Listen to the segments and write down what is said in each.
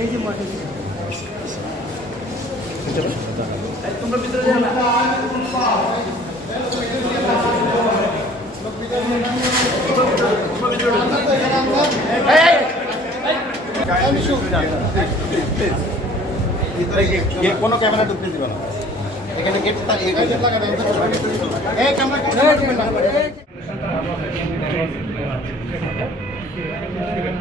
এই যে মাঠে কোনো ক্যামেরা ঢুকতে দিবে না এখানে গেট গেট লাগাবে এই ক্যামেরা ঢুকবে না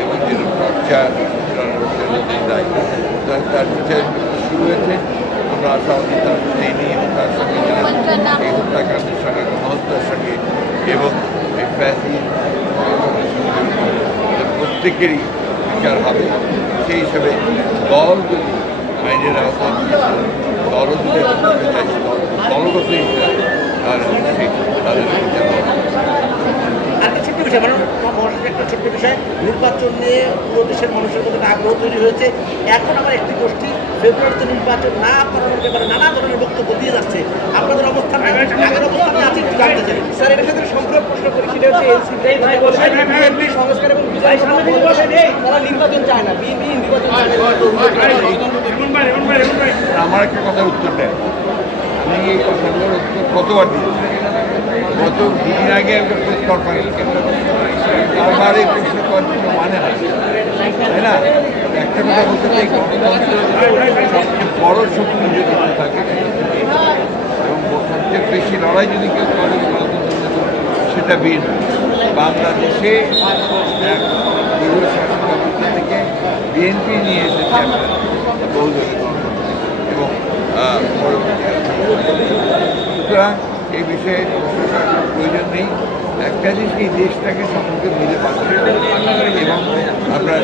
এবং যে চর্চা দেয় তার বিচার শুরু হয়েছে আমরা আশাবাদী তার তিনি এবং তার সঙ্গে যারা এই হত্যাকাণ্ডের সঙ্গে গণহত্যার সঙ্গে এবং এই ফ্যাসি প্রত্যেকেরই বিচার হবে সেই হিসেবে দল যদি আইনের আওতায় দলও যদি দল- দলগত হিসাবে তাহলে তাদের বিচার ছোট্ট বিষয়? মানে মহারাষ্ট্রের একটা ছোট্ট বিষয় নির্বাচন নিয়ে পুরো দেশের মানুষের মধ্যে আগ্রহ তৈরি হয়েছে। এখন আমার একটি গোষ্ঠী ফেব্রুয়ারিতে নির্বাচন না করানোর ব্যাপারে নানা ধরনের বক্তব্য দিয়ে যাচ্ছে। আপনাদের অবস্থান আগের অবস্থানে আছে একটু জানতে চাই। স্যার এটার ক্ষেত্রে সম্পূর্ণ প্রশ্ন করি সেটা হচ্ছে এনসিপি ভাই বলছে বিএনপি সংস্কার এবং বিচার সামনে থেকে বসে নেই। তারা নির্বাচন চায় না বিএনপি নির্বাচন চায় না। আমার একটা কথার উত্তর দেয় আমি এই কথাগুলোর উত্তর কতবার দিয়েছি গত দুদিন আগে একটা প্রেস কনফারেন্স আমার এই প্রশ্ন করার কোনো মানে হয়। তাই না? একটা কথা বলতে চাই, সবচেয়ে বড় শক্তি যদি থাকে, এবং সবচেয়ে বেশি লড়াই যদি কেউ করে, সেটা বীর। বাংলাদেশে এক দৃঢ় শাসন ব্যবস্থা থেকে বিএনপি নিয়ে এসেছে একটা বহুদলীয় এবং সুতরাং এই বিষয়ে প্রয়োজন নেই। একটা জিনিস এই দেশটাকে সম্পর্কে মিলে পাচ্ছে। এবং আমরা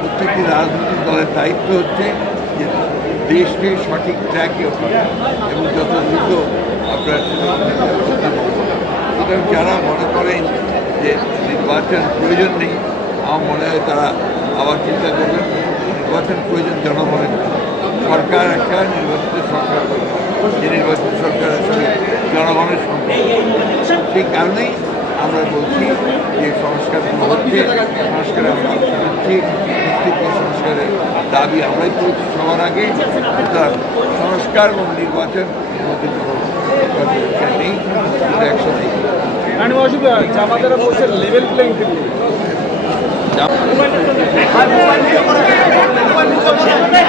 প্রত্যেকটি রাজনৈতিক দলের দায়িত্ব হচ্ছে যে দেশকে সঠিক ট্র্যাকে এবং যত দ্রুত আপনার সুতরাং যারা মনে করেন যে নির্বাচন প্রয়োজন নেই, আমার মনে হয় তারা আবার চিন্তা করবেন, নির্বাচন প্রয়োজন জনগণের সরকার একটা নির্বাচিত সরকার, যে নির্বাচিত সরকার আসলে জনগণের সেই কারণেই আমরা বলছি যে সংস্কারগুলো হচ্ছে সংস্কারে আমরা প্রত্যেকটি সংস্কারের দাবি আমরাই করেছি সবার আগে। সুতরাং সংস্কার এবং নির্বাচন মধ্যে নেই বলছে লেভেল প্লেইং ফিল্ড কোনো প্রবলেম নেই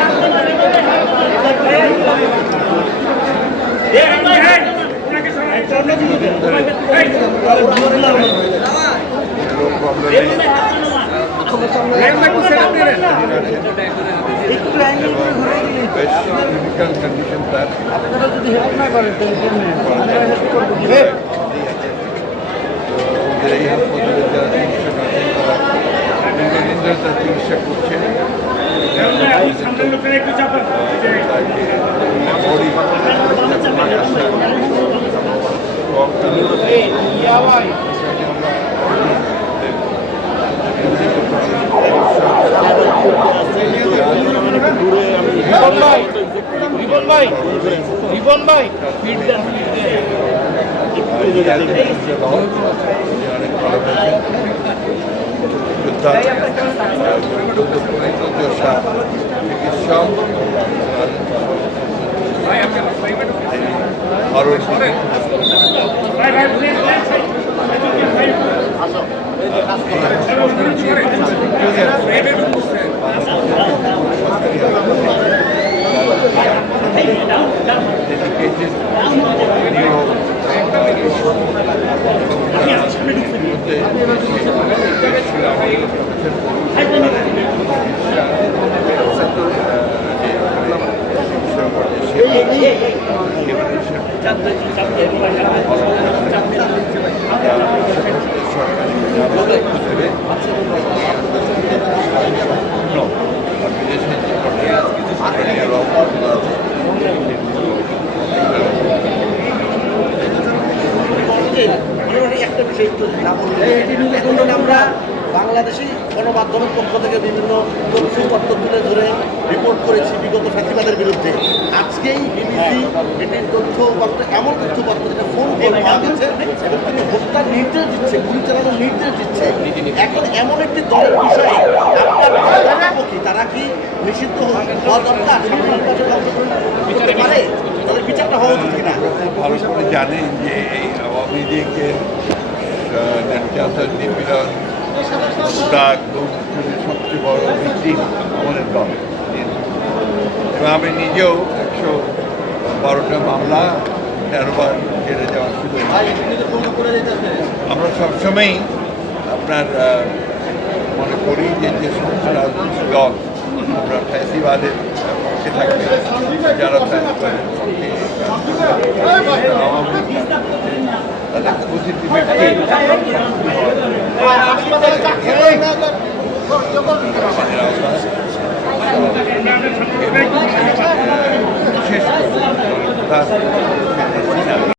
একটু অ্যাঙ্গেল করে ঘুরে দিলেই তো। বেশ ক্রিটিক্যাল কন্ডিশন তার আপনারা যদি হেল্প না করেন তাহলে কেমনে আমরা হেল্প করব কি? আমাদের এই হাসপাতালে যারা চিকিৎসক আছেন তারা দীর্ঘদিন ধরে তার চিকিৎসা করছেন রিবন ভাই রিবন ভাই রিবন ভাই ফিড দেন একটা বিষয় একটু না বললে বাংলাদেশি গণমাধ্যমের পক্ষ থেকে বিভিন্ন তথ্যপত্র তুলে ধরে রিপোর্ট করেছি বিগত ফ্যাসিবাদের বিরুদ্ধে। আজকেই বিবিসি এটির তথ্যপত্র এমন তথ্যপত্র যেটা ফোন কল পাওয়া গেছে এবং তিনি হত্যার নির্দেশ দিচ্ছে গুলি চালানোর নির্দেশ দিচ্ছে। এখন এমন একটি দলের বিষয়ে আপনার কি? তারা কি নিষিদ্ধ হওয়া দরকার? পারে। তাদের বিচারটা হওয়া উচিত কিনা? ভালো করে জানেন যে এই আওয়ামী লীগের নিপীড়ন দাগ সবচেয়ে বড় ভিত্তিম আমাদের দল। এবং আমি নিজেও একশো বারোটা মামলা তেরোবার জেলে যাওয়ার সুযোগ আমরা সবসময়ই আপনার মনে করি যে যে সমস্ত রাজনৈতিক দল আমরা ফ্যাসিবাদের পক্ষে থাকবে যারা ফ্যাসিবাদের পক্ষে তাদের প্রতিটি ব্যক্তি 方。